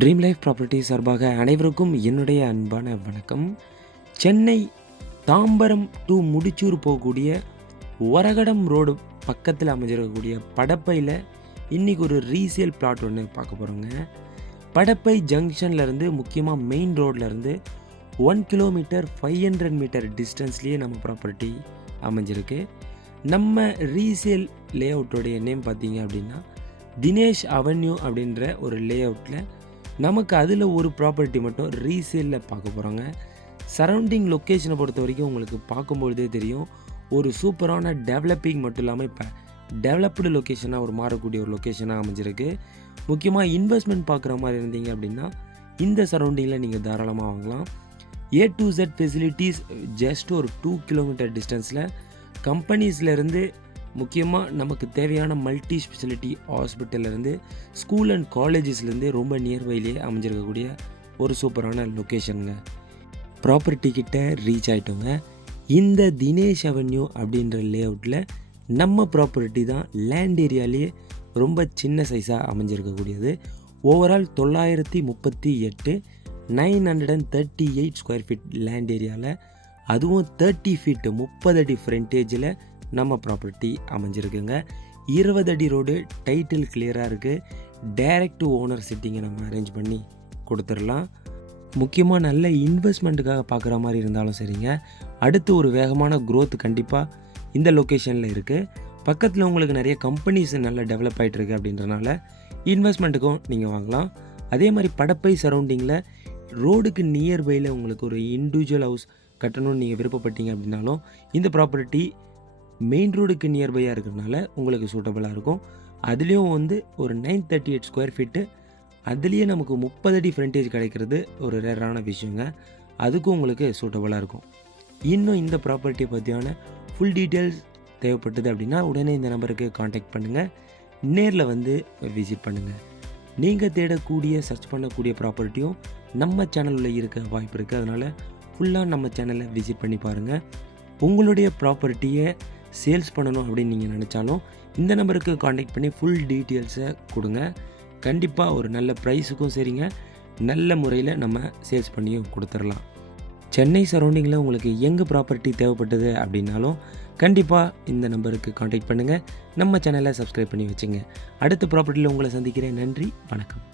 Dream life property சார்பாக அனைவருக்கும் என்னுடைய அன்பான வணக்கம். சென்னை தாம்பரம் டு முடிச்சூர் போகக்கூடிய ஒரகடம் ரோடு பக்கத்தில் அமைஞ்சிருக்கக்கூடிய படப்பையில் இன்றைக்கி ஒரு ரீசேல் பிளாட் ஒன்று பார்க்க போகிறோங்க. படப்பை ஜங்ஷன்லேருந்து முக்கியமாக மெயின் ரோட்லேருந்து 1 கிலோமீட்டர் 500 மீட்டர் டிஸ்டன்ஸ்லேயே நம்ம ப்ராப்பர்ட்டி அமைஞ்சிருக்கு. நம்ம ரீசேல் லே அவுட்டோடைய நேம் பார்த்தீங்க அப்படின்னா தினேஷ் அவென்யூ அப்படின்ற ஒரு லே அவுட்டில் நமக்கு அதில் ஒரு ப்ராப்பர்ட்டி மட்டும் ரீசேலில் பார்க்க போகிறோங்க. சரௌண்டிங் லொக்கேஷனை பொறுத்த வரைக்கும் உங்களுக்கு பார்க்கும்பொழுதே தெரியும், ஒரு சூப்பரான டெவலப்பிங் மட்டும் இல்லாமல் இப்போ டெவலப்டு லொக்கேஷனாக ஒரு மாறக்கூடிய ஒரு லொக்கேஷனாக அமைஞ்சிருக்கு. முக்கியமாக இன்வெஸ்ட்மெண்ட் பார்க்குற மாதிரி இருந்தீங்க அப்படின்னா இந்த சரௌண்டிங்கில் நீங்கள் தாராளமாக வாங்கலாம். A to Z facilities just ஒரு 2 கிலோமீட்டர் டிஸ்டன்ஸில் கம்பெனிஸ்லேருந்து முக்கியமாக நமக்கு தேவையான மல்டி ஸ்பெஷாலிட்டி ஹாஸ்பிட்டல்லேருந்து ஸ்கூல் அண்ட் காலேஜஸ்லேருந்து ரொம்ப நியர்பைலேயே அமைஞ்சிருக்கக்கூடிய ஒரு சூப்பரான லொக்கேஷனுங்க. ப்ராப்பர்ட்டி கிட்ட ரீச் ஆகிட்டோங்க. இந்த தினேஷ் அவென்யூ அப்படின்ற லே அவுட்டில் நம்ம ப்ராப்பர்ட்டி தான் லேண்ட் ஏரியாலேயே ரொம்ப சின்ன சைஸாக அமைஞ்சிருக்கக்கூடியது. ஓவரால் 938 938 ஸ்கொயர் ஃபீட் லேண்ட் ஏரியாவில், அதுவும் 30 ஃபீட்டு 30 அடி ஃப்ரண்டேஜில் நம்ம ப்ராப்பர்ட்டி அமைஞ்சிருக்குங்க. 20 அடி ரோடு, டைட்டில் கிளியராக இருக்குது. டைரக்ட் ஓனர் சிட்டிங்கை நம்ம அரேஞ்ச் பண்ணி கொடுத்துடலாம். முக்கியமாக நல்ல இன்வெஸ்ட்மெண்ட்டுக்காக பார்க்குற மாதிரி இருந்தாலும் சரிங்க, அடுத்து ஒரு வேகமான க்ரோத் கண்டிப்பாக இந்த லொக்கேஷனில் இருக்குது. பக்கத்தில் உங்களுக்கு நிறைய கம்பெனிஸ் நல்லா டெவலப் ஆகிட்டுருக்கு அப்படின்றனால இன்வெஸ்ட்மெண்ட்டுக்கும் நீங்கள் வாங்கலாம். அதே மாதிரி படப்பை சரௌண்டிங்கில் ரோடுக்கு நியர்பையில் உங்களுக்கு ஒரு இண்டிவிஜுவல் ஹவுஸ் கட்டணும்னு நீங்கள் விருப்பப்பட்டீங்க அப்படின்னாலும் இந்த ப்ராப்பர்ட்டி மெயின் ரோடுக்கு நியர்பையாக இருக்கிறதுனால உங்களுக்கு சூட்டபுளாக இருக்கும். அதுலேயும் ஒரு 938 ஸ்கொயர் ஃபீட்டு, அதுலேயே நமக்கு 30 அடி ஃப்ரண்டேஜ் கிடைக்கிறது ஒரு ரேரான விஷயங்க. அதுக்கும் உங்களுக்கு சூட்டபுளாக இருக்கும். இன்னும் இந்த ப்ராப்பர்ட்டியை பற்றியான ஃபுல் டீட்டெயில்ஸ் தேவைப்பட்டது அப்படின்னா உடனே இந்த நம்பருக்கு காண்டாக்ட் பண்ணுங்கள், நேரில் விசிட் பண்ணுங்கள். நீங்கள் தேடக்கூடிய சர்ச் பண்ணக்கூடிய ப்ராப்பர்ட்டியும் நம்ம சேனலில் இருக்க வாய்ப்பு இருக்குது. அதனால் ஃபுல்லாக நம்ம சேனலை விசிட் பண்ணி பாருங்கள். உங்களுடைய ப்ராப்பர்ட்டியை சேல்ஸ் பண்ணணும் அப்படின்னு நீங்கள் நினச்சாலும் இந்த நம்பருக்கு காண்டாக்ட் பண்ணி ஃபுல் டீட்டெயில்ஸை கொடுங்க. கண்டிப்பாக ஒரு நல்ல ப்ரைஸுக்கும் சரிங்க, நல்ல முறையில் நம்ம சேல்ஸ் பண்ணியும் கொடுத்துடலாம். சென்னை சரௌண்டிங்கில் உங்களுக்கு எங்கே ப்ராப்பர்ட்டி தேவைப்பட்டது அப்படின்னாலும் கண்டிப்பாக இந்த நம்பருக்கு காண்டாக்ட் பண்ணுங்கள். நம்ம சேனலை சப்ஸ்கிரைப் பண்ணி வச்சுங்க. அடுத்த ப்ராப்பர்ட்டியில் உங்களை சந்திக்கிறேன். நன்றி, வணக்கம்.